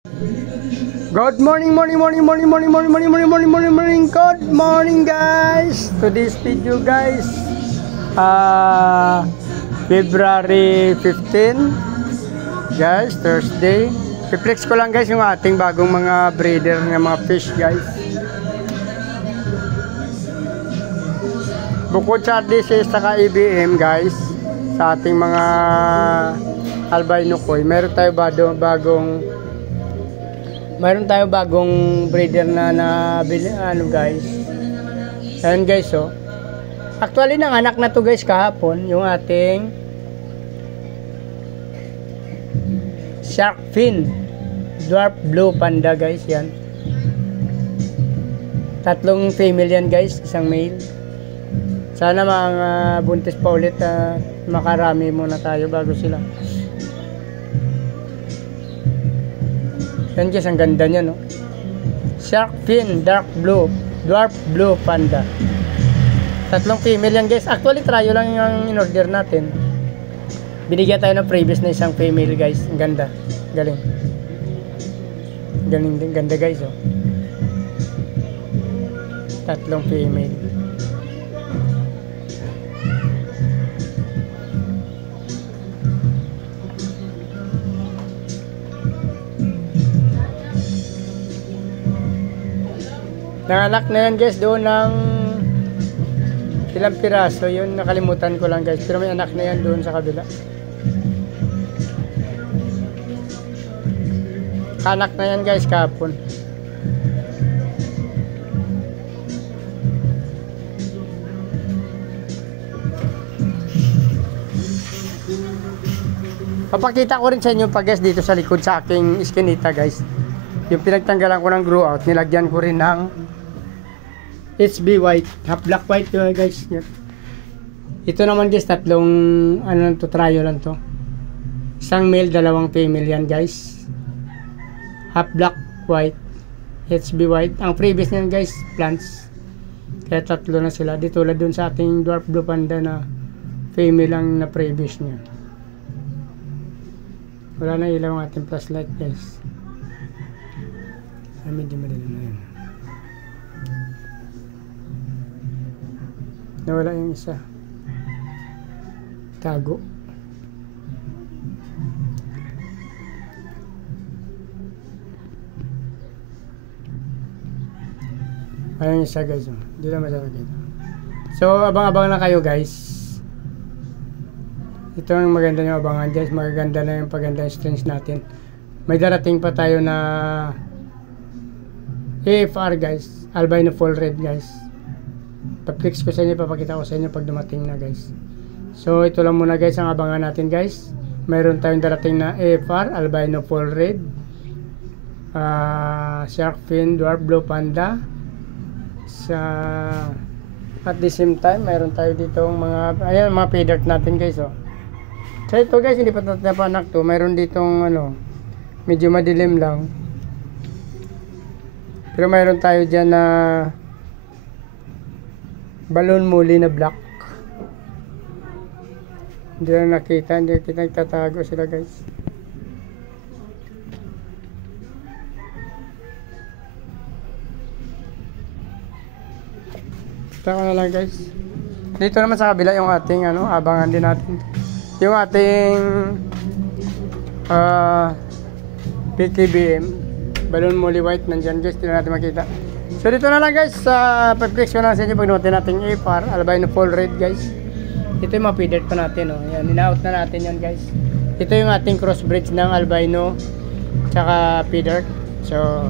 Good morning, morning, morning, morning, morning, morning, morning, morning, morning, morning, morning. Good morning, guys. To this video, guys. February 15, guys, Thursday. I-flex ko lang, guys, yung ating bagong mga breeder ng mga fish, guys. Bukod sa RDC saka EBM, guys, sa ating mga albino koi, meron tayo bagong breeder na nabili, guys. Ayan, guys, oh. Actually, nanganak na to, guys, kahapon, yung ating shark fin dwarf blue panda, guys. Yan, tatlong female yan, guys, isang male. Sana mga buntis pa ulit, makarami muna tayo bago sila. Yan, guys, ang ganda niya, no? Shark fin dark blue dwarf blue panda, tatlong female yan, guys. Actually, tryo lang yung in-order natin. Binigyan tayo ng previous na isang female, guys. Ang ganda, galing din, ganda, guys, oh. Tatlong female. Nanganak na yan, guys, doon ng ilang piraso. Yun, nakalimutan ko lang, guys. Pero may anak na yan doon sa kabila. Kanak na yan, guys, kahapon. Papakita ko rin sa inyo pa, guys, dito sa likod sa aking iskinita, guys. Yung pinagtanggalan ko ng grow out, nilagyan ko rin ng HB white, half black white, guys. Ito naman, guys, tatlong lang to, tryo lang to. Isang male, dalawang female yan, guys. Half black white, HB white. Ang previous niyan, guys, plants. Kaya tatlo na sila. Di tulad dun sa ating dwarf blue panda na female lang na previous niya. Wala na ilaw ang ating flashlight, guys. Medyo madilim na yun. Nawala yung isa. Tago. Ayun yung isa, guys. Hindi na masyadong kita. So, abang-abang na kayo, guys. Ito ang maganda yung abangan, guys. Magaganda na yung paganda yung strings natin. May darating pa tayo na AFR, guys. Albino full red, guys. Pa-flex ko sa inyo, papakita ko sa inyo pag dumating na, guys. So, ito lang muna, guys, ang abangan natin, guys. Mayroon tayong darating na AFR, albino full red, shark fin dwarf blue panda. At the same time, mayroon tayo dito mga, ayan, mga pay dirt natin, guys, oh. So, ito, guys, hindi pa napanak to. Mayroon ditong, medyo madilim lang. Pero mayroon tayo dyan na balon muli na black. Hindi na nakita, hindi kita nagtatago sila, guys. Kita ko na lang, guys. Dito naman sa kabila yung ating abangan din natin. Yung ating PTBM balon muli white, nandyan, guys, hindi na natin makita. So dito na lang, guys, sa pa-flex ko na sa inyo pag natin natin AFR albino full red, guys. Ito yung mga feeder pa natin, yan, in-out na natin yan, guys. Ito yung ating crossbreeds ng albino tsaka feeder. So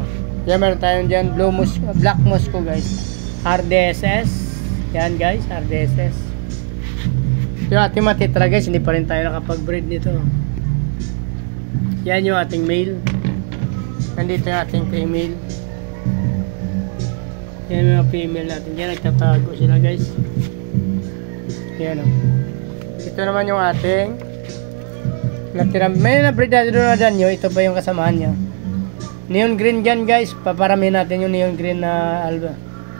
yan, meron tayong dyan black Moscow, guys, RDSS. Yan, guys, RDSS. Yung ating matitra, guys, hindi pa rin tayo nakapag-breed nito. Yan yung ating male. Nandito yung ating female. Yan yung female natin. Yan, nagtatago sila, guys. Yan, ito naman yung ating natira. May na-breed natin doon na danyo. Ito pa yung kasamahan niya. Neon green dyan, guys. Paparami natin yung neon green na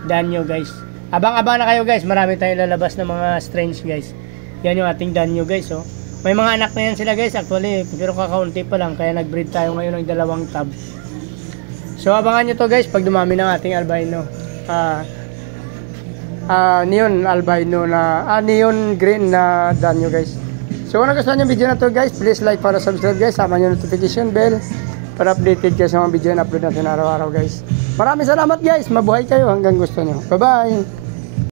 danyo, guys. Abang-abang na kayo, guys. Marami tayong lalabas ng mga strange, guys. Yan yung ating danyo, guys, oh. May mga anak na yan sila guys actually, pero kakaunti pa lang kaya nag-breed tayo ngayon ng 2 tab. So abangan nyo to guys pag dumami ng ating albino. Neon albino na neon green na danyo guys. So kung nagustuhan yung video na to guys, please like para subscribe guys, sama nyo notification bell para updated kayo sa mga video na upload natin araw-araw guys. Maraming salamat guys, mabuhay kayo hanggang gusto nyo. Bye bye.